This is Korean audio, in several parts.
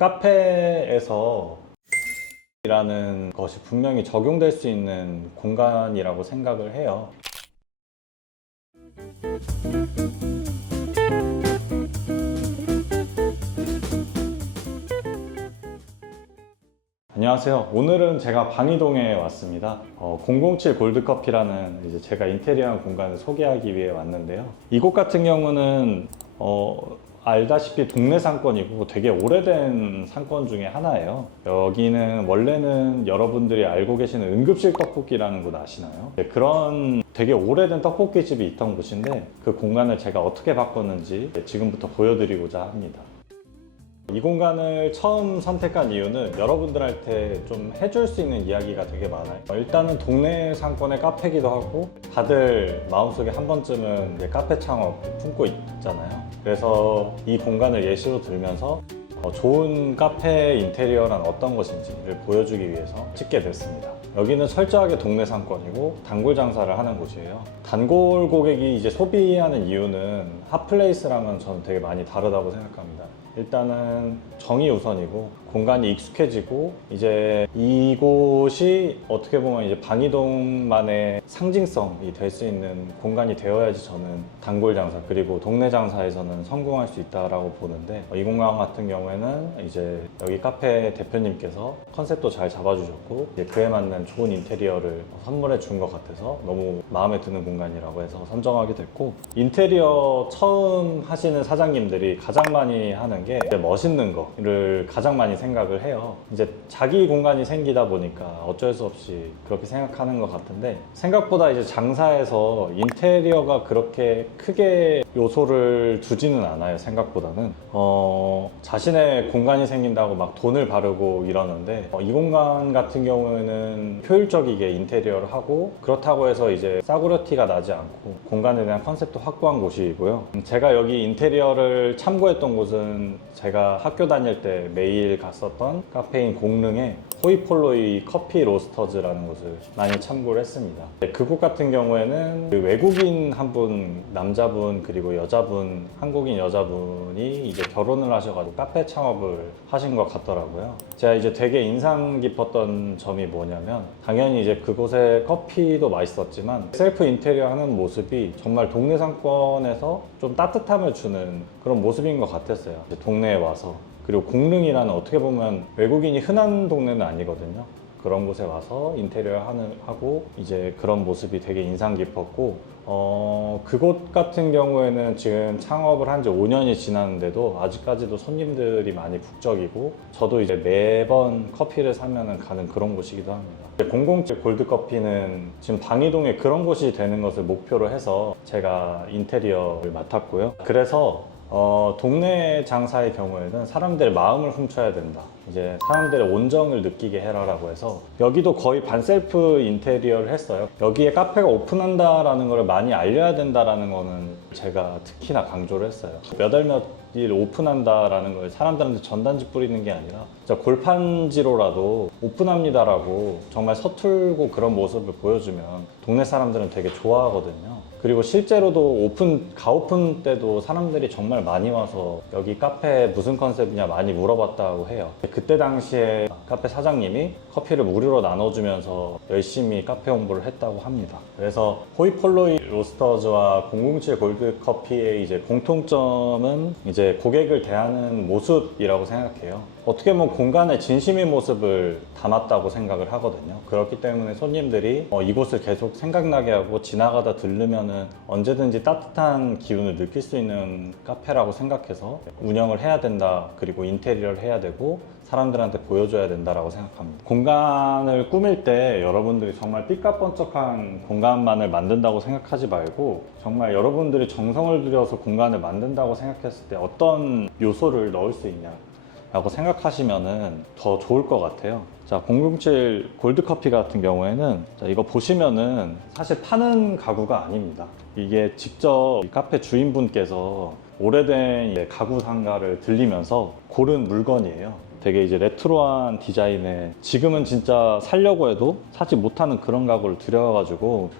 카페에서 라는 것이 분명히 적용될 수 있는 공간이라고 생각을 해요. 안녕하세요. 오늘은 제가 방이동에 왔습니다. 007 골드커피라는 이제 제가 인테리어한 공간을 소개하기 위해 왔는데요. 이곳 같은 경우는 알다시피 동네 상권이고 되게 오래된 상권 중에 하나예요. 여기는 원래는 여러분들이 알고 계시는 응급실 떡볶이라는 곳 아시나요? 네, 그런 되게 오래된 떡볶이 집이 있던 곳인데 그 공간을 제가 어떻게 바꿨는지 지금부터 보여드리고자 합니다. 이 공간을 처음 선택한 이유는 여러분들한테 좀 해줄 수 있는 이야기가 되게 많아요. 일단은 동네 상권의 카페기도 하고 다들 마음속에 한 번쯤은 이제 카페 창업 품고 있잖아요. 그래서 이 공간을 예시로 들면서 좋은 카페 인테리어란 어떤 것인지를 보여주기 위해서 찍게 됐습니다. 여기는 철저하게 동네 상권이고 단골 장사를 하는 곳이에요. 단골 고객이 이제 소비하는 이유는 핫플레이스랑은 저는 되게 많이 다르다고 생각합니다. 일단은 정이 우선이고 공간이 익숙해지고 이제 이곳이 어떻게 보면 이제 방이동만의 상징성이 될 수 있는 공간이 되어야지 저는 단골 장사 그리고 동네 장사에서는 성공할 수 있다라고 보는데 이 공간 같은 경우에는 이제 여기 카페 대표님께서 컨셉도 잘 잡아주셨고 이제 그에 맞는 좋은 인테리어를 선물해 준 것 같아서 너무 마음에 드는 공간이라고 해서 선정하게 됐고 인테리어 처음 하시는 사장님들이 가장 많이 하는 게 멋있는 거를 가장 많이 생각을 해요. 이제 자기 공간이 생기다 보니까 어쩔 수 없이 그렇게 생각하는 것 같은데 생각보다 이제 장사에서 인테리어가 그렇게 크게 요소를 두지는 않아요. 생각보다는 자신의 공간이 생긴다고 막 돈을 바르고 이러는데 이 공간 같은 경우에는 효율적이게 인테리어를 하고 그렇다고 해서 이제 싸구려티가 나지 않고 공간에 대한 컨셉도 확보한 곳이고요. 제가 여기 인테리어를 참고했던 곳은 제가 학교 다닐 때 매일 갔었던 카페인 공릉의 호이폴로이 커피 로스터즈라는 곳을 많이 참고를 했습니다. 그곳 같은 경우에는 그 외국인 한 분, 남자분 그리고 여자분, 한국인 여자분이 이제 결혼을 하셔가지고 카페 창업을 하신 것 같더라고요. 제가 이제 되게 인상 깊었던 점이 뭐냐면 당연히 이제 그곳의 커피도 맛있었지만 셀프 인테리어 하는 모습이 정말 동네 상권에서 좀 따뜻함을 주는 그런 모습인 것 같았어요. 동네에 와서. 그리고 공릉이라는 어떻게 보면 외국인이 흔한 동네는 아니거든요. 그런 곳에 와서 인테리어 하고 이제 그런 모습이 되게 인상 깊었고 그곳 같은 경우에는 지금 창업을 한 지 5년이 지났는데도 아직까지도 손님들이 많이 북적이고 저도 이제 매번 커피를 사면은 가는 그런 곳이기도 합니다. 007 골드커피는 지금 방이동에 그런 곳이 되는 것을 목표로 해서 제가 인테리어를 맡았고요. 그래서 동네 장사의 경우에는 사람들의 마음을 훔쳐야 된다. 이제 사람들의 온정을 느끼게 해라라고 해서 여기도 거의 반셀프 인테리어를 했어요. 여기에 카페가 오픈한다라는 걸 많이 알려야 된다라는 거는 제가 특히나 강조를 했어요. 몇 월 며칠 오픈한다라는 걸 사람들한테 전단지 뿌리는 게 아니라 진짜 골판지로라도 오픈합니다라고 정말 서툴고 그런 모습을 보여주면 동네 사람들은 되게 좋아하거든요. 그리고 실제로도 가오픈 때도 사람들이 정말 많이 와서 여기 카페 무슨 컨셉이냐 많이 물어봤다고 해요. 그때 당시에 카페 사장님이 커피를 무료로 나눠주면서 열심히 카페 홍보를 했다고 합니다. 그래서 호이폴로이 로스터즈와 007 골드커피의 이제 공통점은 이제 고객을 대하는 모습이라고 생각해요. 어떻게 보면 공간의 진심의 모습을 담았다고 생각을 하거든요. 그렇기 때문에 손님들이 이곳을 계속 생각나게 하고 지나가다 들르면은 언제든지 따뜻한 기운을 느낄 수 있는 카페라고 생각해서 운영을 해야 된다. 그리고 인테리어를 해야 되고 사람들한테 보여줘야 된다라고 생각합니다. 공간을 꾸밀 때 여러분들이 정말 삐까뻔쩍한 공간만을 만든다고 생각하지 말고 정말 여러분들이 정성을 들여서 공간을 만든다고 생각했을 때 어떤 요소를 넣을 수 있냐 라고 생각하시면은 더 좋을 것 같아요. 자, 007 골드커피 같은 경우에는 자, 이거 보시면은 사실 파는 가구가 아닙니다. 이게 직접 카페 주인분께서 오래된 가구 상가를 들리면서 고른 물건이에요. 되게 이제 레트로한 디자인에 지금은 진짜 살려고 해도 사지 못하는 그런 가구를 들여가지고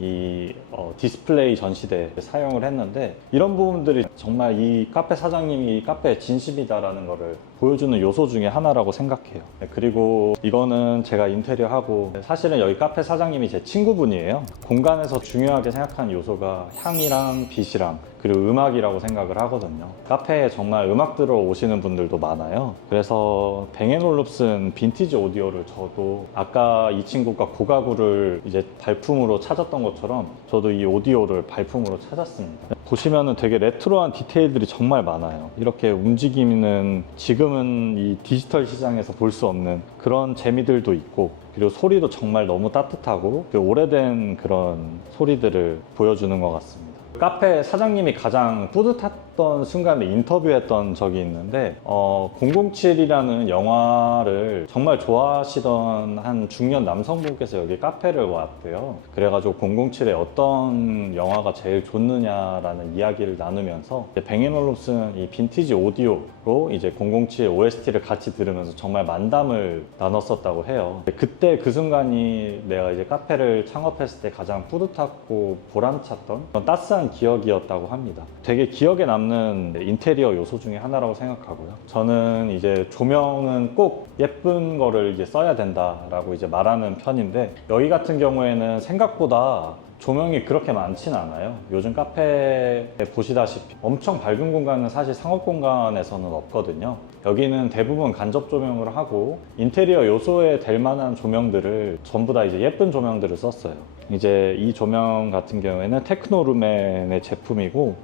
이 디스플레이 전시대에 사용을 했는데 이런 부분들이 정말 이 카페 사장님이 이 카페의 진심이다라는 거를 보여주는 요소 중에 하나라고 생각해요. 네, 그리고 이거는 제가 인테리어 하고 사실은 여기 카페 사장님이 제 친구분이에요. 공간에서 중요하게 생각하는 요소가 향이랑 빛이랑 그리고 음악이라고 생각을 하거든요. 카페에 정말 음악 들어 오시는 분들도 많아요. 그래서 뱅앤올룹슨 빈티지 오디오를 저도 아까 이 친구가 고가구를 이제 발품으로 찾았던 것처럼 저도 이 오디오를 발품으로 찾았습니다. 보시면은 되게 레트로한 디테일들이 정말 많아요. 이렇게 움직이는 지금은 이 디지털 시장에서 볼 수 없는 그런 재미들도 있고, 그리고 소리도 정말 너무 따뜻하고 오래된 그런 소리들을 보여주는 것 같습니다. 카페 사장님이 가장 뿌듯했던 순간에 인터뷰했던 적이 있는데 007이라는 영화를 정말 좋아하시던 한 중년 남성분께서 여기 카페를 왔대요. 그래가지고 007의 어떤 영화가 제일 좋느냐라는 이야기를 나누면서 뱅앤올룹슨 이 빈티지 오디오로 이제 007 OST를 같이 들으면서 정말 만담을 나눴었다고 해요. 그때 그 순간이 내가 이제 카페를 창업했을 때 가장 뿌듯하고 보람찼던 그런 따스한 기억이었다고 합니다. 되게 기억에 남는 인테리어 요소 중에 하나라고 생각하고요. 저는 이제 조명은 꼭 예쁜 거를 이제 써야 된다라고 이제 말하는 편인데, 여기 같은 경우에는 생각보다 조명이 그렇게 많진 않아요. 요즘 카페에 보시다시피 엄청 밝은 공간은 사실 상업 공간에서는 없거든요. 여기는 대부분 간접 조명을 하고 인테리어 요소에 될 만한 조명들을 전부 다 이제 예쁜 조명들을 썼어요. 이제 이 조명 같은 경우에는 테크노루멘의 제품이고,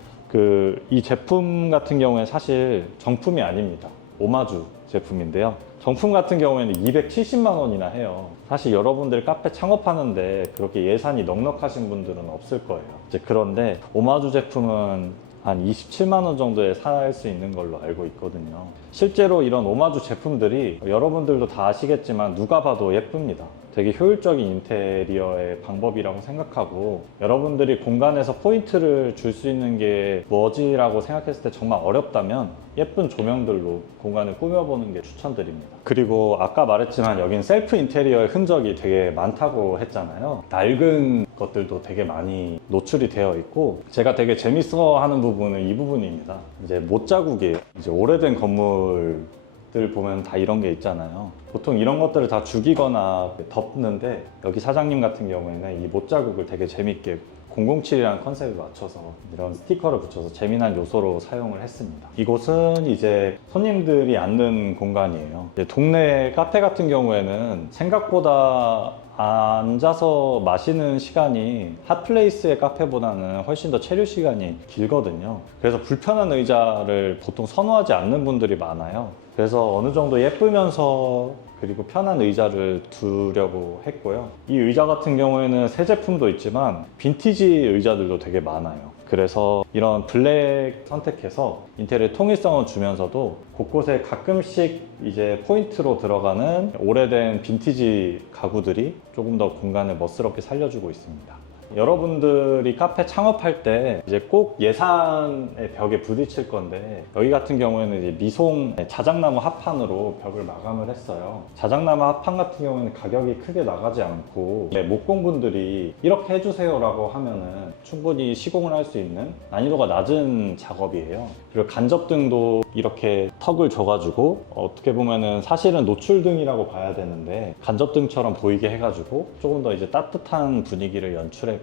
이 제품 같은 경우에 사실 정품이 아닙니다. 오마주 제품인데요. 정품 같은 경우에는 270만 원이나 해요. 사실 여러분들 카페 창업하는데 그렇게 예산이 넉넉하신 분들은 없을 거예요. 이제 그런데 오마주 제품은 한 27만 원 정도에 살 수 있는 걸로 알고 있거든요. 실제로 이런 오마주 제품들이 여러분들도 다 아시겠지만 누가 봐도 예쁩니다. 되게 효율적인 인테리어의 방법이라고 생각하고, 여러분들이 공간에서 포인트를 줄 수 있는 게 뭐지라고 생각했을 때 정말 어렵다면 예쁜 조명들로 공간을 꾸며보는 게 추천드립니다. 그리고 아까 말했지만 여긴 셀프 인테리어의 흔적이 되게 많다고 했잖아요. 낡은 것들도 되게 많이 노출이 되어 있고, 제가 되게 재밌어 하는 부분은 이 부분입니다. 이제 못자국이에요. 이제 오래된 건물들 보면 다 이런 게 있잖아요. 보통 이런 것들을 다 죽이거나 덮는데, 여기 사장님 같은 경우에는 이 못자국을 되게 재밌게 007이라는 컨셉에 맞춰서 이런 스티커를 붙여서 재미난 요소로 사용을 했습니다. 이곳은 이제 손님들이 앉는 공간이에요. 동네 카페 같은 경우에는 생각보다 앉아서 마시는 시간이 핫플레이스의 카페보다는 훨씬 더 체류 시간이 길거든요. 그래서 불편한 의자를 보통 선호하지 않는 분들이 많아요. 그래서 어느 정도 예쁘면서 그리고 편한 의자를 두려고 했고요. 이 의자 같은 경우에는 새 제품도 있지만 빈티지 의자들도 되게 많아요. 그래서 이런 블랙 선택해서 인테리어 통일성을 주면서도 곳곳에 가끔씩 이제 포인트로 들어가는 오래된 빈티지 가구들이 조금 더 공간을 멋스럽게 살려주고 있습니다. 여러분들이 카페 창업할 때 이제 꼭 예산의 벽에 부딪힐 건데, 여기 같은 경우에는 이제 미송 자작나무 합판으로 벽을 마감을 했어요. 자작나무 합판 같은 경우에는 가격이 크게 나가지 않고 목공분들이 이렇게 해주세요 라고 하면은 충분히 시공을 할 수 있는 난이도가 낮은 작업이에요. 그리고 간접등도 이렇게 턱을 줘가지고 어떻게 보면은 사실은 노출등이라고 봐야 되는데 간접등처럼 보이게 해가지고 조금 더 이제 따뜻한 분위기를 연출했고,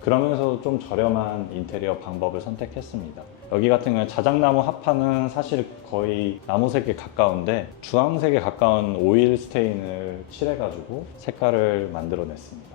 그러면서 좀 저렴한 인테리어 방법을 선택했습니다. 여기 같은 경우는 자작나무 합판은 사실 거의 나무색에 가까운데 주황색에 가까운 오일 스테인을 칠해가지고 색깔을 만들어냈습니다.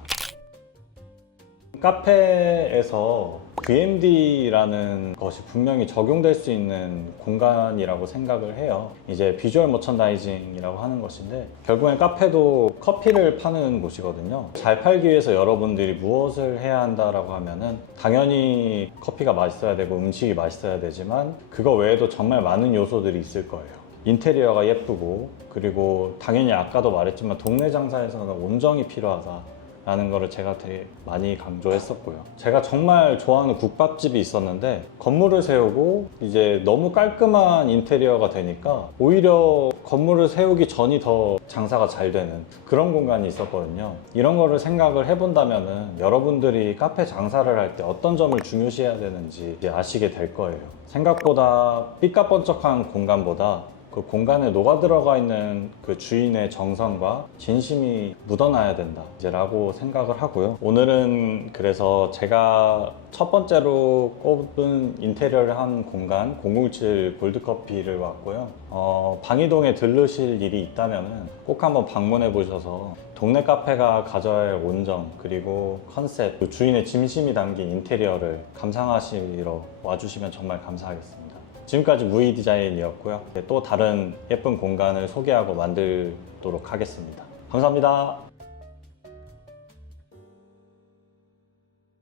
카페에서 VMD라는 것이 분명히 적용될 수 있는 공간이라고 생각을 해요. 이제 비주얼 머천다이징이라고 하는 것인데, 결국엔 카페도 커피를 파는 곳이거든요. 잘 팔기 위해서 여러분들이 무엇을 해야 한다라고 하면은 당연히 커피가 맛있어야 되고 음식이 맛있어야 되지만 그거 외에도 정말 많은 요소들이 있을 거예요. 인테리어가 예쁘고, 그리고 당연히 아까도 말했지만 동네 장사에서는 온정이 필요하다 라는 거를 제가 되게 많이 강조했었고요. 제가 정말 좋아하는 국밥집이 있었는데 건물을 세우고 이제 너무 깔끔한 인테리어가 되니까 오히려 건물을 세우기 전이 더 장사가 잘 되는 그런 공간이 있었거든요. 이런 거를 생각을 해본다면은 여러분들이 카페 장사를 할 때 어떤 점을 중요시해야 되는지 이제 아시게 될 거예요. 생각보다 삐까뻔쩍한 공간보다 그 공간에 녹아 들어가 있는 그 주인의 정성과 진심이 묻어나야 된다 이제 라고 생각을 하고요. 오늘은 그래서 제가 첫 번째로 꼽은 인테리어를 한 공간 007 골드커피를 왔고요. 방이동에 들르실 일이 있다면 꼭 한번 방문해 보셔서 동네 카페가 가져야 할 온정 그리고 컨셉, 그 주인의 진심이 담긴 인테리어를 감상하시러 와주시면 정말 감사하겠습니다. 지금까지 무이 디자인이었고요. 또 다른 예쁜 공간을 소개하고 만들도록 하겠습니다. 감사합니다.